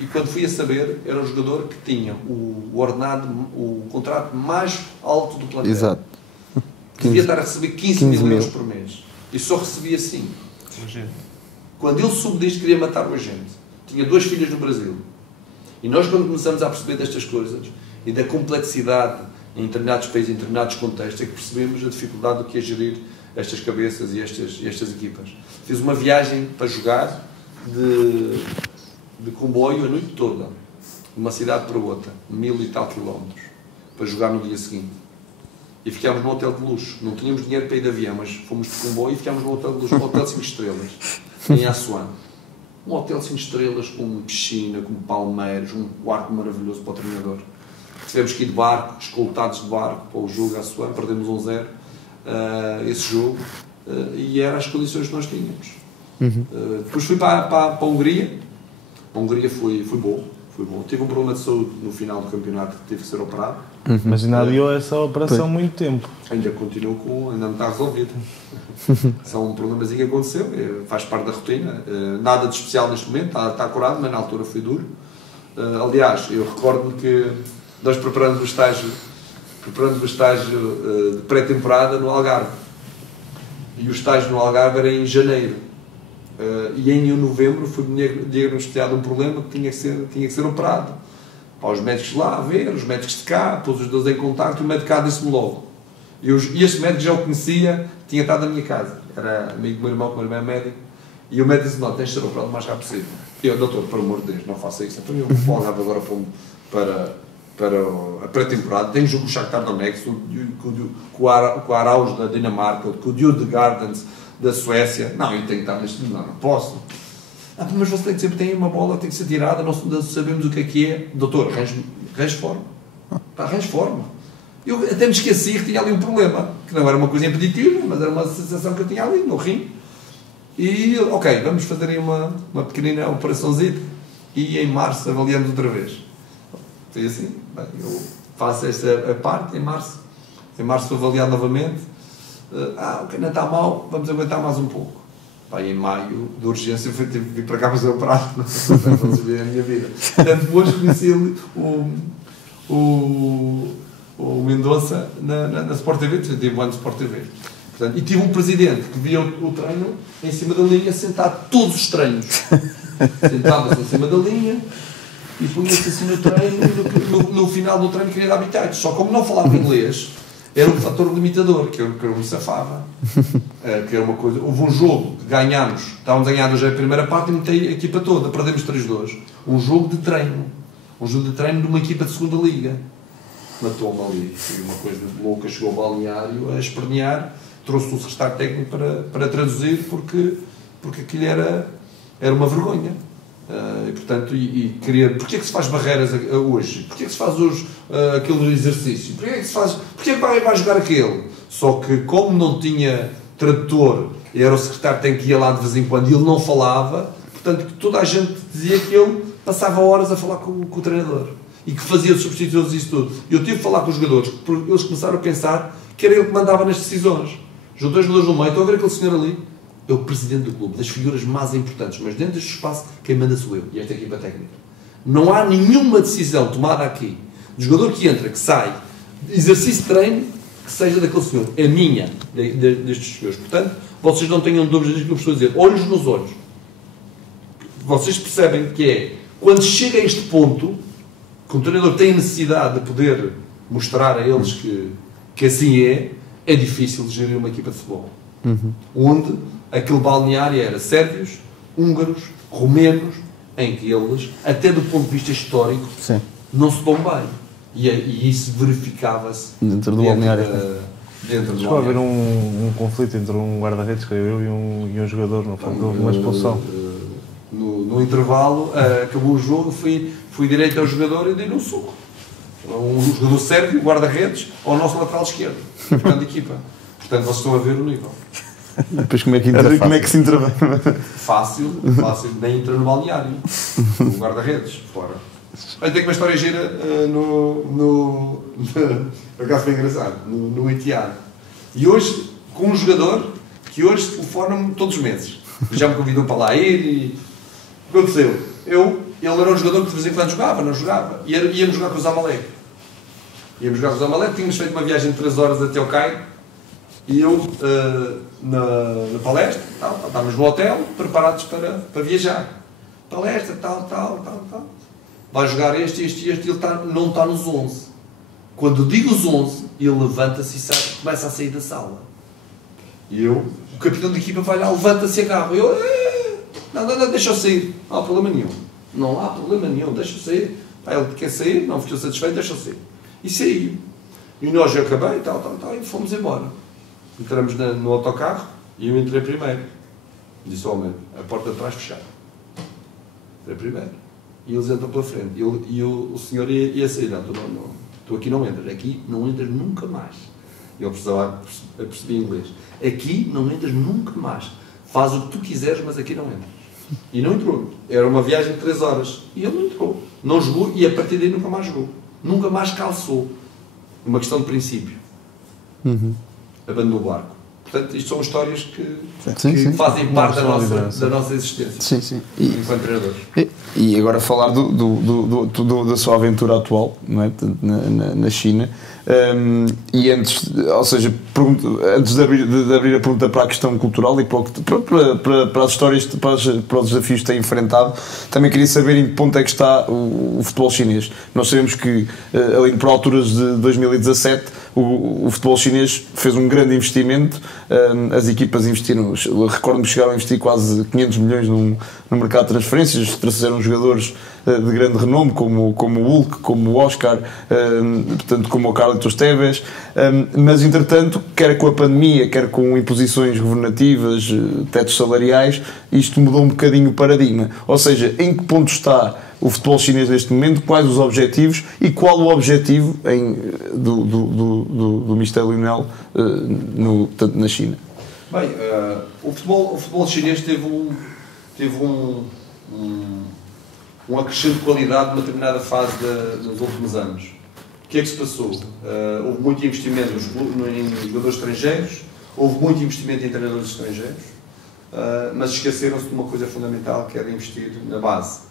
E quando fui a saber, era um jogador que tinha o ordenado, o contrato mais alto do plantel. Exato. Devia estar a receber 15.000 euros por mês. E só recebia 5. Quando ele soube disto, queria matar o agente. Tinha 2 filhas no Brasil. E nós, quando começamos a perceber destas coisas e da complexidade em determinados países, em determinados contextos, é que percebemos a dificuldade do que é gerir estas cabeças e estas equipas. Fiz uma viagem para jogar de comboio a noite toda, de uma cidade para outra, 1000 e tal quilómetros, para jogar no dia seguinte. E ficámos num hotel de luxo. Não tínhamos dinheiro para ir de avião, mas fomos de comboio e ficámos num hotel de luxo, um hotel 5 estrelas, em Assuã. Um hotel 5 estrelas com piscina, com palmeiras, um quarto maravilhoso para o treinador. Tivemos que ir de barco, escoltados de barco para o jogo a Assuã, perdemos 1-0 esse jogo, e eram as condições que nós tínhamos. Depois fui para a Hungria. A Hungria foi bom. Tive um problema de saúde no final do campeonato que tive que ser operado. Mas ainda adiou essa operação muito tempo. Ainda continuo ainda não está resolvido. São problemas que aconteceu, faz parte da rotina. Nada de especial neste momento, está curado, mas na altura foi duro. Aliás, eu recordo-me que nós preparamos o estágio de pré-temporada no Algarve. E o estágio no Algarve era em janeiro. E em novembro foi-me diagnosticado um problema que tinha que ser operado. Para os médicos lá a ver, os médicos de cá, todos os dois em contacto, e o médico cá disse-me logo. E este médico já o conhecia, tinha estado na minha casa. Era amigo do meu irmão, que o meu irmão é médico. E o médico disse: não, tens de ser operado o mais rápido possível. E eu: doutor, por amor de Deus, não faça isso. Então eu vou ao Algarve agora para a pré-temporada. Tem jogo com o Shakhtar Donetsk, com o Aarhus da Dinamarca, com o Djurgården Gardens da Suécia. Não, eu tenho que estar neste momento, não posso. Mas você tem uma bola, tem que ser tirada, nós sabemos o que é. Doutor, arranje forma. Arranje forma. Eu até me esqueci que tinha ali um problema, que não era uma coisa impeditiva, mas era uma sensação que eu tinha ali no rim. E, ok, vamos fazer aí uma pequenina operaçãozinha e em março avaliamos outra vez. Foi assim, bem, eu faço esta parte, em março vou avaliar novamente. Ok, não está mal, vamos aguentar mais um pouco. Em maio, de urgência, tive que vir para cá fazer o prato, não sabia a minha vida. Portanto, depois conheci o Mendonça na Sport TV, tive um ano de Sport TV. Portanto, e tive um presidente que via o treino em cima da linha, sentado todos os treinos. Sentava-se em cima da linha e punha-se assim no treino, no final do treino queria dar bitites. Só como não falava inglês, era um fator limitador, que eu me safava. Que era uma coisa. Houve um jogo que ganhámos, estávamos a ganhar hoje a primeira parte e metei a equipa toda, perdemos 3-2. Um jogo de treino. Um jogo de treino de uma equipa de segunda liga. Matou-me ali. Foi uma coisa louca, chegou ao balneário a espernear, trouxe o secretário técnico para traduzir, porque aquilo era uma vergonha. E, portanto, queria... Porquê é que se faz barreiras hoje? Porquê é que se faz hoje aquele exercício? Porquê é que se faz... Porquê é que vai jogar aquele? Só que, como não tinha tradutor, era o secretário técnico que ia lá de vez em quando e ele não falava, portanto, toda a gente dizia que ele passava horas a falar com o treinador e que fazia substitutos e isso tudo. Eu tive de falar com os jogadores, porque eles começaram a pensar que era ele que mandava nas decisões. Juntou os jogadores no meio, estão a ver aquele senhor ali? É o presidente do clube, das figuras mais importantes, mas dentro deste espaço, quem manda sou eu e esta equipa técnica. Não há nenhuma decisão tomada aqui, do jogador que entra, que sai, exercício de treino, que seja daquele senhor. É minha, destes senhores. Portanto, vocês não tenham dúvidas do que eu estou a dizer. Olhos nos olhos. Vocês percebem que é, quando chega a este ponto, que o treinador tem a necessidade de poder mostrar a eles que assim é difícil de gerir uma equipa de futebol. Onde aquele balneário era sérvios, húngaros, romenos, em que eles, até do ponto de vista histórico, Sim. não se dão bem. E isso verificava-se Dentro do balneário. Chegou a haver um conflito entre um guarda-redes, creio eu, e um jogador, não foi? Houve uma expulsão. No intervalo, acabou o jogo, fui direito ao jogador e dei-lhe um soco. Um jogador sérvio, guarda-redes, ao nosso lateral esquerdo, grande equipa. Portanto, vocês estão a ver o nível. Depois como é que se intervém? Fácil, nem entra no balneário. O guarda-redes, fora. Olha, tem uma história gira por acaso foi engraçado, no Itiado. E hoje, com um jogador que hoje telefona-me todos os meses. Já me convidou para lá ir e... O que aconteceu? Ele era um jogador que de vez em quando jogava, não jogava. E íamos jogar com os Amalek. Tínhamos feito uma viagem de 3 horas até ao Cairo. E eu, na palestra, estávamos no hotel, preparados para viajar. Palestra, tal. Vai jogar este, ele não está nos 11. Quando eu digo os 11, ele levanta-se e começa a sair da sala. E o capitão da equipa vai lá, levanta-se e agarra. Eu, não, deixa eu sair. Não há problema nenhum. Não há problema nenhum, deixa eu sair. Ele quer sair, não ficou satisfeito, deixa eu sair. E saiu. E nós já acabei, e fomos embora. Entramos no autocarro e eu entrei primeiro. Disse ao homem, a porta de trás fechada. Entrei primeiro. E eles entram pela frente. E o senhor ia sair. Não, tu aqui não entras. Aqui não entras nunca mais. E ele precisava perceber inglês. Aqui não entras nunca mais. Faz o que tu quiseres, mas aqui não entras. E não entrou. Era uma viagem de 3 horas. E ele não entrou. Não jogou e a partir daí nunca mais jogou. Nunca mais calçou. Uma questão de princípio. Abandonou o barco. Portanto, isto são histórias que fazem parte da nossa existência. Sim. Enquanto treinadores. E agora falar da sua aventura atual, não é? na China. E antes de abrir a pergunta para a questão cultural e para as histórias, para os desafios que tem enfrentado, também queria saber em que ponto é que está o futebol chinês. Nós sabemos que ali por alturas de 2017 o futebol chinês fez um grande investimento, as equipas investiram, recordo-me que chegaram a investir quase 500 milhões no mercado de transferências, trouxeram jogadores de grande renome como o Hulk, como o Oscar, portanto como o Carlitos Tevez, mas entretanto, quer com a pandemia, quer com imposições governativas, tetos salariais, isto mudou um bocadinho o paradigma. Ou seja, em que ponto está o futebol chinês neste momento, quais os objetivos e qual o objetivo do Mr. Lionel tanto na China? Bem, o futebol chinês teve um acrescente de qualidade numa determinada fase nos últimos anos. O que é que se passou? Houve muito investimento em jogadores estrangeiros, houve muito investimento em treinadores estrangeiros, mas esqueceram-se de uma coisa fundamental, que era investir na base.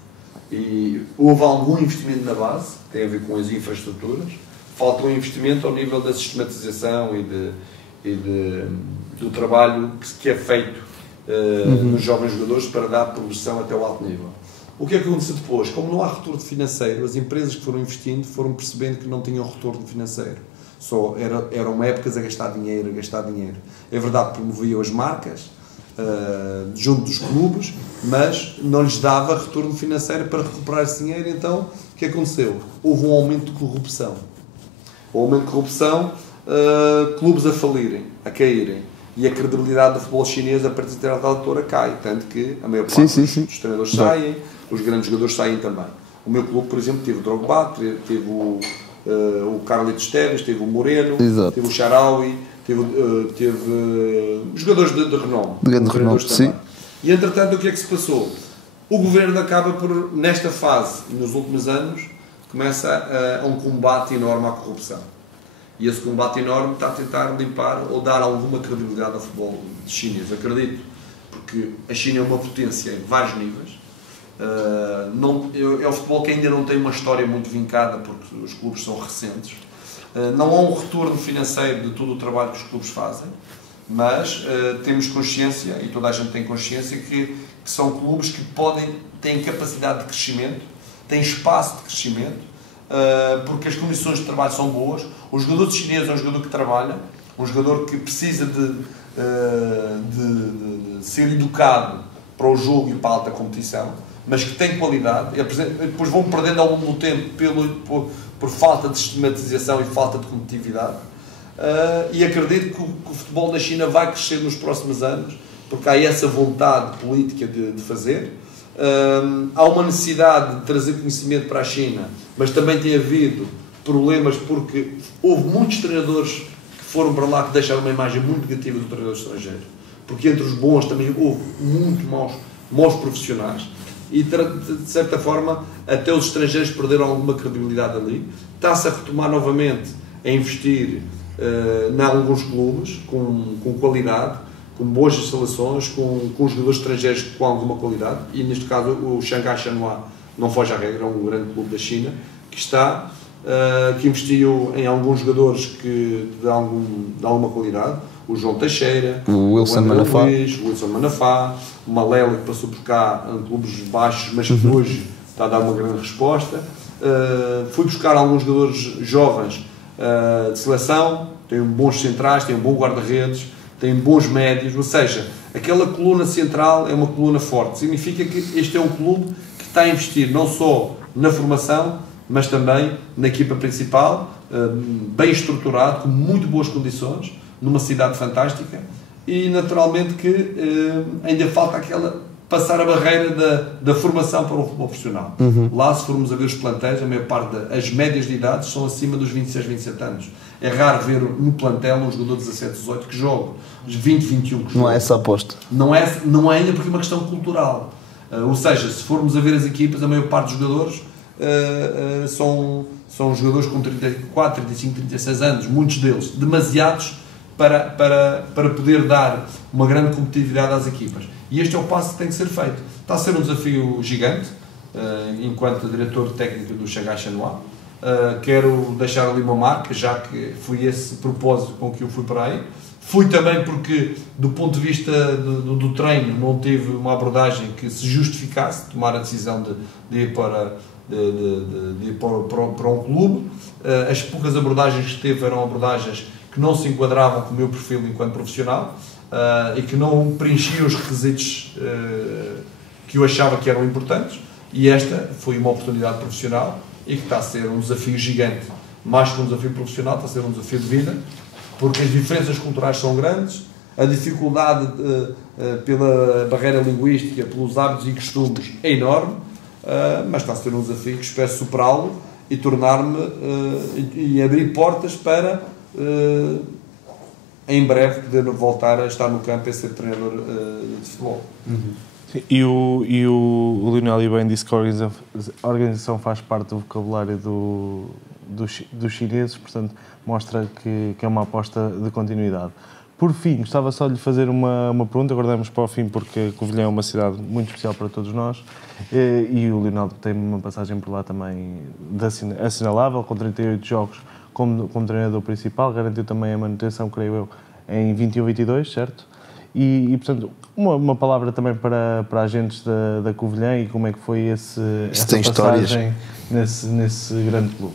E houve algum investimento na base, que tem a ver com as infraestruturas, faltou investimento ao nível da sistematização e do trabalho que é feito nos jovens jogadores para dar progressão até o alto nível. O que é que aconteceu depois? Como não há retorno financeiro, as empresas que foram investindo foram percebendo que não tinham retorno financeiro. Eram épocas a gastar dinheiro, É verdade que promoviam as marcas junto dos clubes, mas não lhes dava retorno financeiro para recuperar esse dinheiro. Então, o que aconteceu? Houve um aumento de corrupção. Clubes a falirem, a caírem, e a credibilidade do futebol chinês a partir de certa altura cai, tanto que a maior parte dos treinadores saem, os grandes jogadores saem também. O meu clube, por exemplo, teve o Drogba, teve o Carlitos Tevez, teve o Moreno, teve o Sharawi, teve jogadores de renome. De renome, sim. E entretanto, o que é que se passou? O governo acaba por, nesta fase, nos últimos anos, começa um combate enorme à corrupção. E esse combate enorme está a tentar limpar ou dar alguma credibilidade ao futebol chinês, acredito, porque a China é uma potência em vários níveis. É o futebol que ainda não tem uma história muito vincada, porque os clubes são recentes. Não há um retorno financeiro de todo o trabalho que os clubes fazem, mas temos consciência, e toda a gente tem consciência, que são clubes que têm capacidade de crescimento, têm espaço de crescimento, porque as condições de trabalho são boas. O jogador chinês é um jogador que trabalha, um jogador que precisa de ser educado para o jogo e para a alta competição, mas que tem qualidade. Depois vão perdendo ao longo do tempo por falta de sistematização e falta de competitividade. E acredito que o futebol da China vai crescer nos próximos anos, porque há essa vontade política de fazer. Há uma necessidade de trazer conhecimento para a China, mas também tem havido problemas porque houve muitos treinadores que foram para lá que deixaram uma imagem muito negativa do treinador estrangeiro, porque entre os bons também houve muito maus profissionais, e de certa forma até os estrangeiros perderam alguma credibilidade ali. Está-se a retomar novamente a investir em alguns clubes com qualidade, com boas instalações, com jogadores estrangeiros com alguma qualidade, e neste caso o Shanghai Shenhua não foge à regra, é um grande clube da China que investiu em alguns jogadores de alguma qualidade, o João Teixeira, o Wilson Manafá, o Malélia, que passou por cá em clubes baixos, mas que hoje está a dar uma grande resposta. Fui buscar alguns jogadores jovens de seleção, tem bons centrais, tem um bom guarda-redes, tem bons médios, ou seja, aquela coluna central é uma coluna forte. Significa que este é um clube que está a investir não só na formação, mas também na equipa principal, bem estruturado, com muito boas condições, numa cidade fantástica, e naturalmente que ainda falta passar a barreira da formação para o futebol profissional. Lá, se formos a ver os plantéis, a maior parte as médias de idade são acima dos 26, 27 anos. É raro ver no plantel um jogador de 17, 18 que joga, os 20, 21 que joga. Não é essa a aposta. Não é ainda porque é uma questão cultural. Ou seja, se formos a ver as equipas, a maior parte dos jogadores são jogadores com 34, 35, 36 anos, muitos deles, demasiados para poder dar uma grande competitividade às equipas. E este é o passo que tem que ser feito. Está a ser um desafio gigante, enquanto diretor técnico do Shanghai Shenhua. Quero deixar ali uma marca, já que foi esse propósito com que eu fui para aí. Fui também porque, do ponto de vista do treino, não tive uma abordagem que se justificasse tomar a decisão de ir para um clube. As poucas abordagens que teve eram abordagens que não se enquadravam com o meu perfil enquanto profissional e que não preenchiam os requisitos que eu achava que eram importantes, e esta foi uma oportunidade profissional e que está a ser um desafio gigante, mais que um desafio profissional, está a ser um desafio de vida, porque as diferenças culturais são grandes, a dificuldade pela barreira linguística, pelos hábitos e costumes é enorme, mas está a ser um desafio que espero superá-lo e tornar-me e abrir portas para em breve poder voltar a estar no campo e ser treinador de futebol. Sim, e o Lionel bem disse que a organização faz parte do vocabulário dos chineses, portanto mostra que é uma aposta de continuidade. Por fim, gostava só de lhe fazer uma pergunta, guardamos para o fim porque Covilhã é uma cidade muito especial para todos nós, e o Lionel tem uma passagem por lá também assinalável, com 38 jogos como treinador principal, garantiu também a manutenção, creio eu, em 21-22, certo? E portanto, uma palavra também para agentes da Covilhã e como é que foi essa passagem nesse grande clube.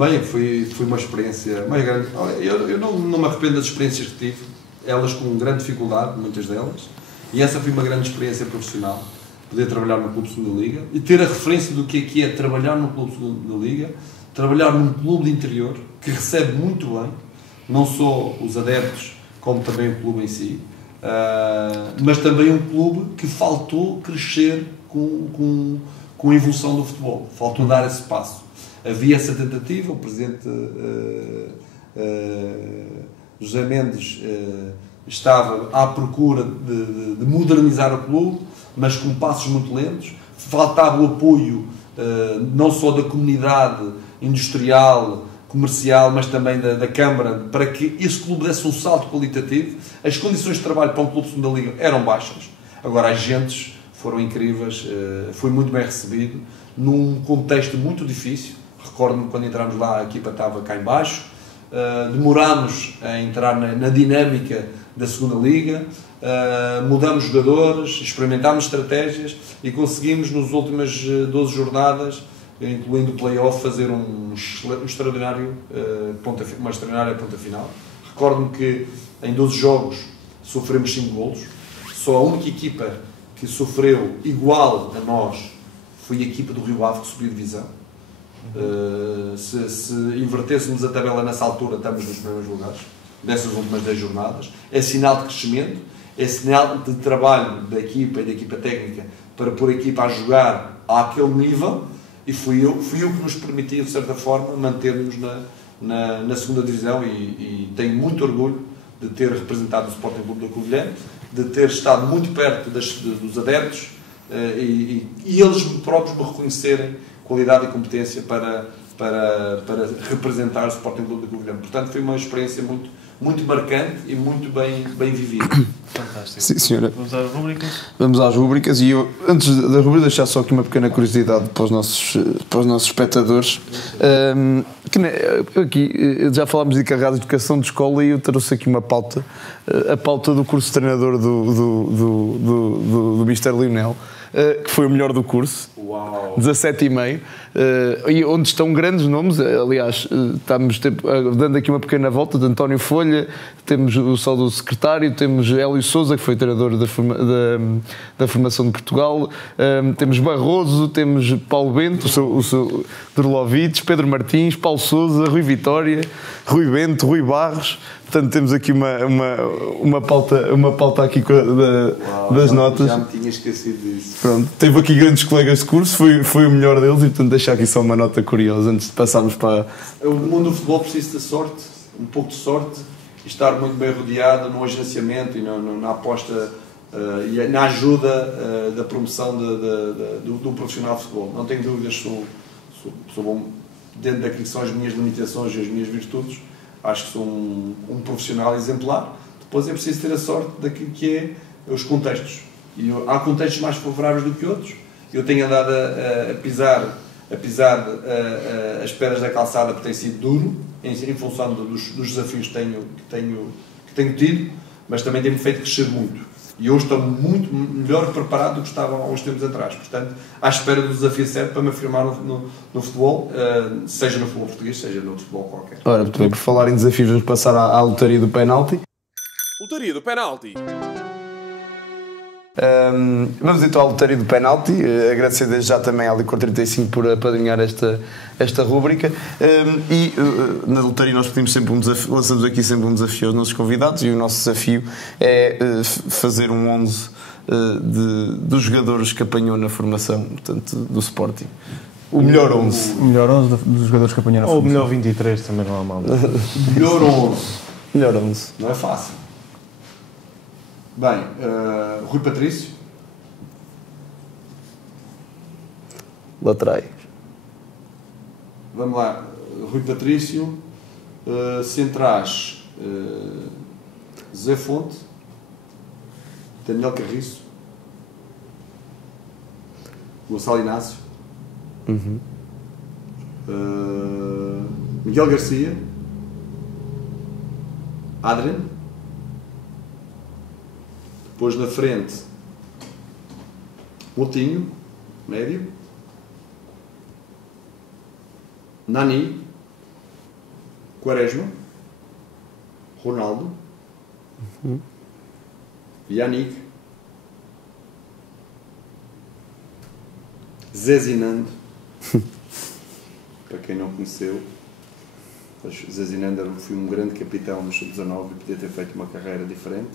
Bem, foi uma experiência mais grande. Eu não me arrependo das experiências que tive, elas com grande dificuldade, muitas delas, e essa foi uma grande experiência profissional, poder trabalhar no Clube Segunda Liga e ter a referência do que é trabalhar no Clube Segunda Liga, trabalhar num clube de interior que recebe muito bem, não só os adeptos, como também o clube em si, mas também um clube que faltou crescer com a evolução do futebol, faltou dar esse passo. Havia essa tentativa, o Presidente José Mendes estava à procura de modernizar o clube, mas com passos muito lentos. Faltava o apoio não só da comunidade industrial, comercial, mas também da Câmara, para que esse clube desse um salto qualitativo. As condições de trabalho para um clube de segunda liga eram baixas. Agora, as gentes foram incríveis, foi muito bem recebido, num contexto muito difícil. Recordo-me quando entramos lá, a equipa estava cá em baixo, demorámos a entrar na dinâmica da segunda liga, mudamos jogadores, experimentámos estratégias e conseguimos nas últimas 12 jornadas, incluindo o play-off, fazer uma extraordinária ponta final. Recordo-me que em 12 jogos sofremos 5 golos, só a única equipa que sofreu igual a nós foi a equipa do Rio Ave, que subiu divisão. Se invertêssemos a tabela nessa altura, estamos nos primeiros lugares dessas últimas 10 jornadas. É sinal de crescimento, é sinal de trabalho da equipa e da equipa técnica para pôr a equipa a jogar àquele nível, e fui eu que nos permitiu, de certa forma, manter-nos na segunda divisão, e tenho muito orgulho de ter representado o Sporting Clube da Covilhã, de ter estado muito perto dos adeptos, e eles próprios me reconhecerem qualidade e competência para representar o Sporting Clube da Covilhã. Portanto, foi uma experiência muito marcante e muito bem vivida. Fantástico. Sim, senhora. Vamos às rubricas? Vamos às rubricas, e eu, antes da rubrica, deixar só aqui uma pequena curiosidade para os nossos espectadores. Aqui já falámos de encarregados de educação de escola, e eu trouxe aqui uma pauta, a pauta do curso de treinador do Mr. Lionel, que foi o melhor do curso. Uau. 17,5, e onde estão grandes nomes. Aliás, estamos dando aqui uma pequena volta de António Folha, temos o saudoso secretário, temos Hélio Sousa, que foi treinador da formação de Portugal, temos Barroso, temos Paulo Bento, o seu Dorlovic, Pedro Martins, Paulo Sousa, Rui Vitória, Rui Bento, Rui Barros. Portanto, temos aqui uma pauta aqui das notas. Já me tinha esquecido disso. Pronto, teve aqui grandes colegas de curso, foi o melhor deles, e portanto deixar aqui só uma nota curiosa antes de passarmos para... O mundo do futebol precisa de sorte, um pouco de sorte, e estar muito bem rodeado no agenciamento e na aposta e na ajuda da promoção do profissional de futebol. Não tenho dúvidas, sou bom, dentro daquilo que são as minhas limitações e as minhas virtudes. Acho que sou um profissional exemplar. Depois é preciso ter a sorte daquilo que é os contextos. E há contextos mais favoráveis do que outros. Eu tenho andado a pisar as pedras da calçada, porque tem sido duro, em função dos desafios que tenho tido, mas também tem-me feito crescer muito. E hoje estou muito melhor preparado do que estava há uns tempos atrás. Portanto, à espera do desafio certo para me afirmar no futebol, seja no futebol português, seja no futebol qualquer. Ora, muito bem, por falar em desafios, vamos passar à lotaria do penalti. Lotaria do penalti. Vamos então à lotaria do penalti. Agradecer desde já também à Licor 35 por apadrinhar esta rúbrica. Na lotaria nós pedimos sempre um desafio, lançamos aqui sempre um desafio aos nossos convidados, e o nosso desafio é fazer um 11 dos jogadores que apanhou na formação, portanto, do Sporting. O melhor 11. O melhor 11 dos jogadores que apanharam. Ou o melhor 23 também não há mal. Melhor 11. Melhor 11. Não é fácil. Bem, Rui Patrício. Laterais. Vamos lá. Rui Patrício. Centrais. Zé Fonte. Daniel Carriço. Gonçalo Inácio. Miguel Garcia. Adrian. Depois na frente, Moutinho, médio, Nani, Quaresma, Ronaldo, Yannick, Zé Zinando, para quem não conheceu, Zé Zinando foi um grande capitão no sub-19 e podia ter feito uma carreira diferente.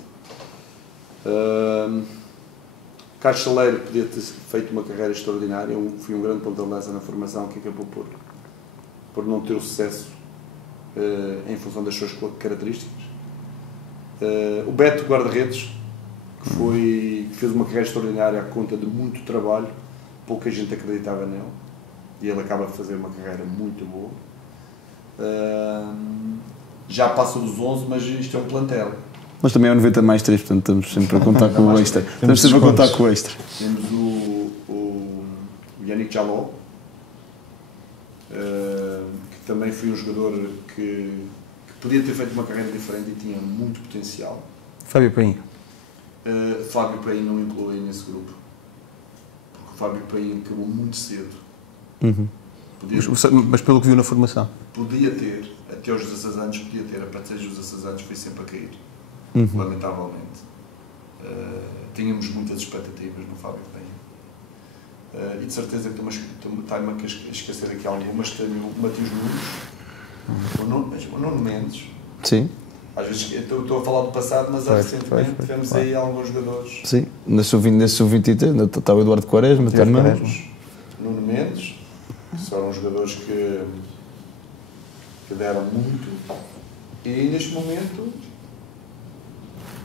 Carlos Saleiro podia ter feito uma carreira extraordinária, foi um grande ponta de lança na formação que acabou por não ter o sucesso em função das suas características. O Beto Guarda-Redes, que fez uma carreira extraordinária à conta de muito trabalho, pouca gente acreditava nele, e ele acaba de fazer uma carreira muito boa. Já passa dos 11, mas isto é um plantel. Mas também é o 90 mais 3, portanto estamos sempre a contar com o extra. Estamos sempre a contar com o extra. Temos o Yannick Jaló, que também foi um jogador que podia ter feito uma carreira diferente e tinha muito potencial. Fábio Paim. Fábio Paim não incluí nesse grupo, porque o Fábio Paim acabou muito cedo. Mas pelo que viu na formação? Podia ter, até aos 16 anos, podia ter, a partir dos 16 anos foi sempre a cair, lamentavelmente. Tínhamos muitas expectativas no Fábio Paim. E de certeza que está-me a esquecer aqui algumas. Tenho o Matias Nunes, o Nuno Mendes. Sim. Às vezes estou a falar do passado, mas recentemente tivemos aí alguns jogadores. Sim, nesse sub-23 está o Eduardo Quaresma também. Nuno Mendes, que foram jogadores que deram muito. E neste momento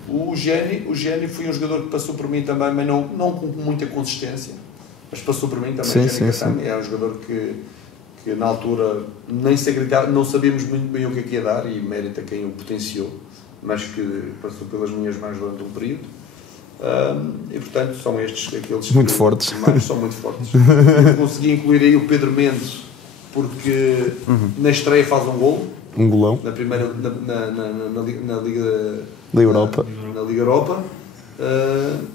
o Gênio foi um jogador que passou por mim também, mas não com muita consistência, mas passou por mim também. Sim. É um jogador que na altura nem se acreditava, não sabíamos muito bem o que ia dar, e mérito a quem o potenciou, mas que passou pelas minhas mãos durante um período. E portanto são estes aqueles muito fortes. São muito fortes. Consegui incluir aí o Pedro Mendes, porque na estreia faz um gol. Um golão. Na primeira na Liga da Europa. Na Liga Europa.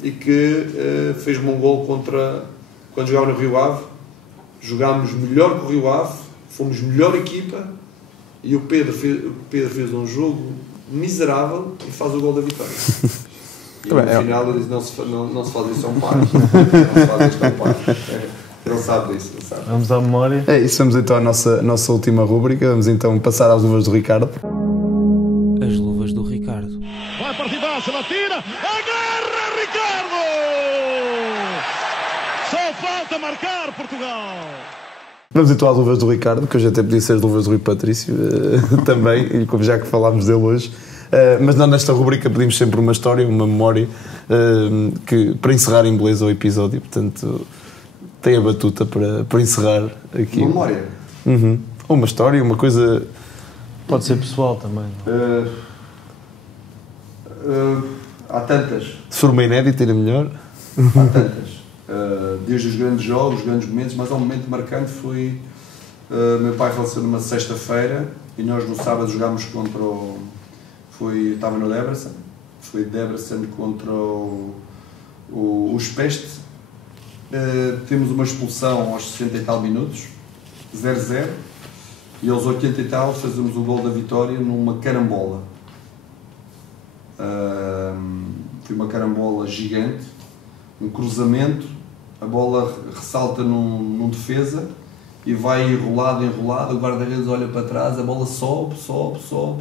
E que fez-me um gol quando jogava no Rio Ave. Jogámos melhor que o Rio Ave, fomos melhor equipa, e o Pedro fez um jogo miserável e faz o gol da vitória. E no final ele diz: não se faz isso a um par. Não se faz isto a um par. Ele sabe disso. Vamos à memória. É isso, vamos então à nossa última rúbrica. Vamos então passar às luvas do Ricardo. As luvas do Ricardo. Vai partidaça, batida, agarra Ricardo! Só falta marcar Portugal! Vamos então às luvas do Ricardo, que hoje até podia ser as luvas do Rui Patrício também, e como já que falámos dele hoje. Mas não, nesta rubrica pedimos sempre uma história, uma memória, para encerrar em beleza o episódio. Portanto, tem a batuta para encerrar aqui. Uma memória? Ou uma história, uma coisa... Pode ser pessoal também. Há tantas. Se for uma inédita, ainda melhor. Há tantas. Desde os grandes jogos, os grandes momentos, mas há um momento marcante foi... meu pai faleceu numa sexta-feira e nós no sábado jogámos contra o... Estava no Debrecen. Foi Debrecen contra os Peste. Temos uma expulsão aos 60 e tal minutos, 0-0, e aos 80 e tal fazemos o gol da vitória numa carambola. Foi uma carambola gigante, um cruzamento, a bola ressalta num defesa e vai enrolado, o guarda-redes olha para trás, a bola sobe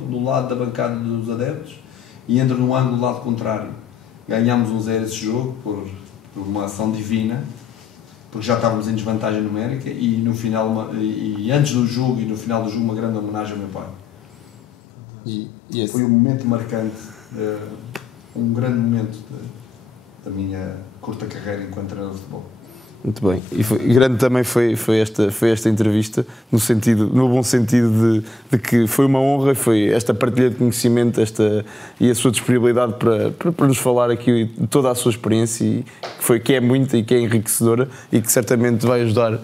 do lado da bancada dos adeptos e entra no ângulo do lado contrário. Ganhámos 1-0 esse jogo por uma ação divina, porque já estávamos em desvantagem numérica, e no final, e antes do jogo e no final do jogo, uma grande homenagem ao meu pai. Foi um momento marcante, um grande momento da minha curta carreira enquanto treinador de futebol. Muito bem. E grande também foi esta entrevista, no bom sentido de que foi uma honra, foi esta partilha de conhecimento e a sua disponibilidade para nos falar aqui toda a sua experiência, que é muita e que é enriquecedora e que certamente vai ajudar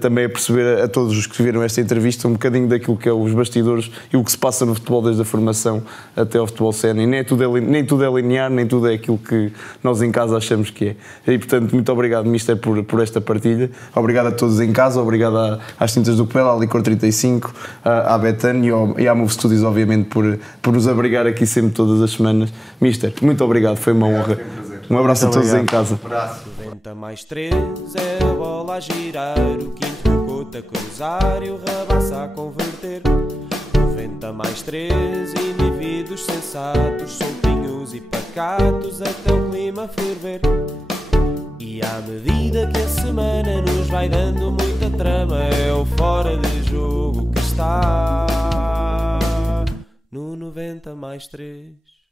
também a perceber a todos os que viram esta entrevista um bocadinho daquilo que é os bastidores e o que se passa no futebol desde a formação até ao futebol sénior. E nem tudo é linear, nem tudo é aquilo que nós em casa achamos que é. E portanto, muito obrigado, Mister, por esta partilha. Obrigado a todos em casa, obrigado às Tintas do Copel, à Licor 35, à Betano e à Move Studios, obviamente, por nos abrigar aqui sempre todas as semanas. Mister, muito obrigado, foi uma honra. Um abraço a todos em casa. 90 mais 3 é a bola a girar, o quinto o Couto a cruzar e o Rabassa a converter. 90 mais 3, indivíduos sensatos, soltinhos e pacatos até o clima ferver. E à medida que a semana nos vai dando muita trama, é o fora de jogo que está no 90 mais 3.